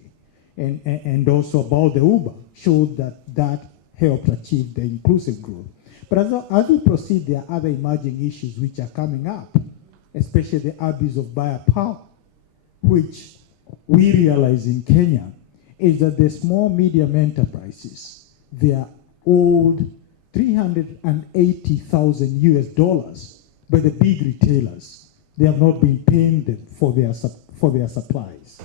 and also about the Uber showed that helped achieve the inclusive growth. But as we proceed, there are other emerging issues which are coming up, especially the abuse of buyer power, which we realize in Kenya is that the small medium enterprises, they are owed $380,000 by the big retailers. They have not been paying them for their supplies.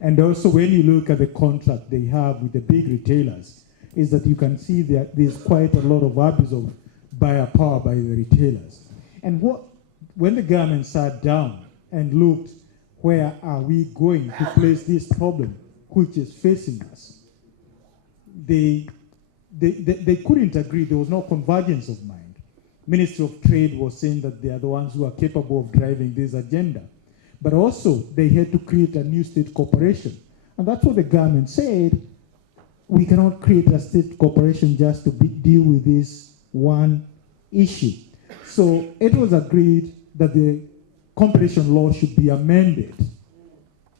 And also when you look at the contract they have with the big retailers, is that you can see that there's quite a lot of abuse of buyer power by the retailers. And when the government sat down and looked, where are we going to place this problem which is facing us, they couldn't agree. There was no convergence of mind. Ministry of Trade was saying that they are the ones who are capable of driving this agenda. But also, they had to create a new state corporation. And that's what the government said. We cannot create a state corporation just to deal with this one issue. So it was agreed that the competition law should be amended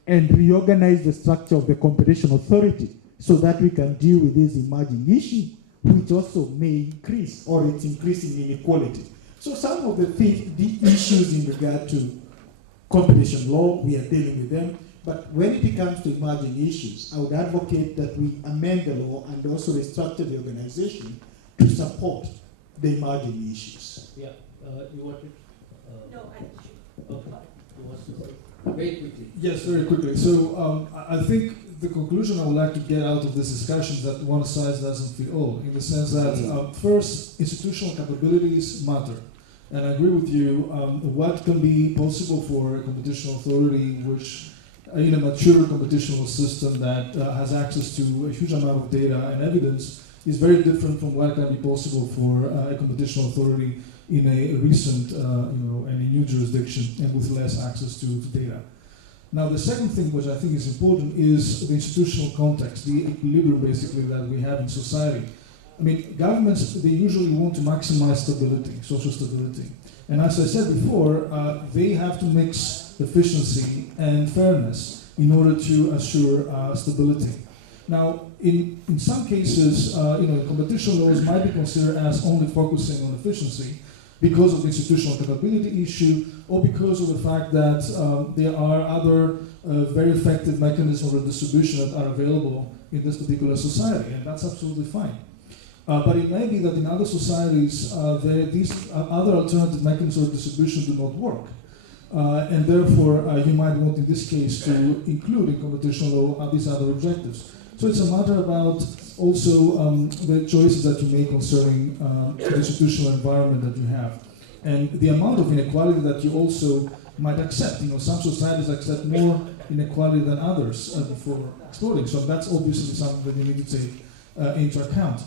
and reorganize the structure of the competition authority so that we can deal with this emerging issue, which also may increase, or it's increasing inequality. So some of the issues in regard to competition law, we are dealing with them. But when it comes to emerging issues, I would advocate that we amend the law and also restructure the organization to support the emerging issues. Yeah, you wanted? No, I Okay. You want to say? Very quickly. Yes, very quickly. So I think the conclusion I would like to get out of this discussion is that one size doesn't fit all, in the sense that first, institutional capabilities matter. And I agree with you, what can be possible for a competition authority which in a mature competition system that has access to a huge amount of data and evidence is very different from what can be possible for a competition authority in a recent and a new jurisdiction and with less access to data. Now, the second thing which I think is important is the institutional context, the equilibrium basically that we have in society. I mean, governments, they usually want to maximize stability, social stability. And as I said before, they have to mix efficiency and fairness in order to assure stability. Now, in some cases, competition laws might be considered as only focusing on efficiency because of the institutional capability issue, or because of the fact that there are other very effective mechanisms of redistribution that are available in this particular society, and that's absolutely fine. But it may be that in other societies, these other alternative mechanisms of distribution do not work. And therefore, you might want, in this case, to include in competition law these other objectives. So it's a matter about also the choices that you make concerning the institutional environment that you have. And the amount of inequality that you also might accept. Some societies accept more inequality than others before exploring. So that's obviously something that you need to take into account.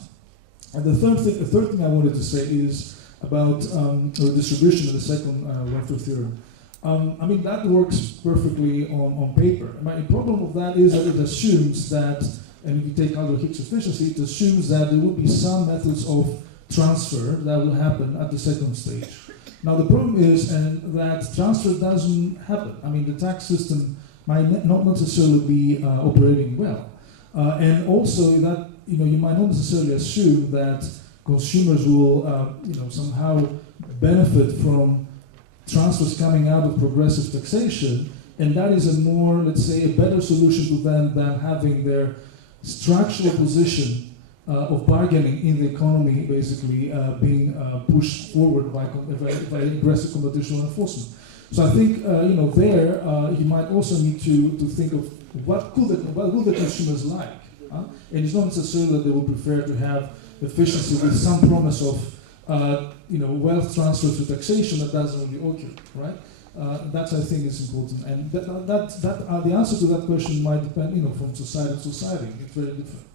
And the third thing I wanted to say is about the distribution of the second welfare theorem. I mean, that works perfectly on paper. The problem of that is that it assumes that, and if you take out the Higgs efficiency, it assumes that there will be some methods of transfer that will happen at the second stage. Now the problem is that transfer doesn't happen. I mean, the tax system might not necessarily be operating well. And also that, you might not necessarily assume that consumers will, somehow benefit from transfers coming out of progressive taxation, and that is a more, let's say, a better solution to them than having their structural position of bargaining in the economy basically being pushed forward by aggressive competitional enforcement. So I think there you might also need to think of what will the consumers like, and it's not necessarily that they will prefer to have efficiency with some promise of wealth transfer to taxation that doesn't really occur, right? That I think is important, and the answer to that question might depend, from society to society. It's very different.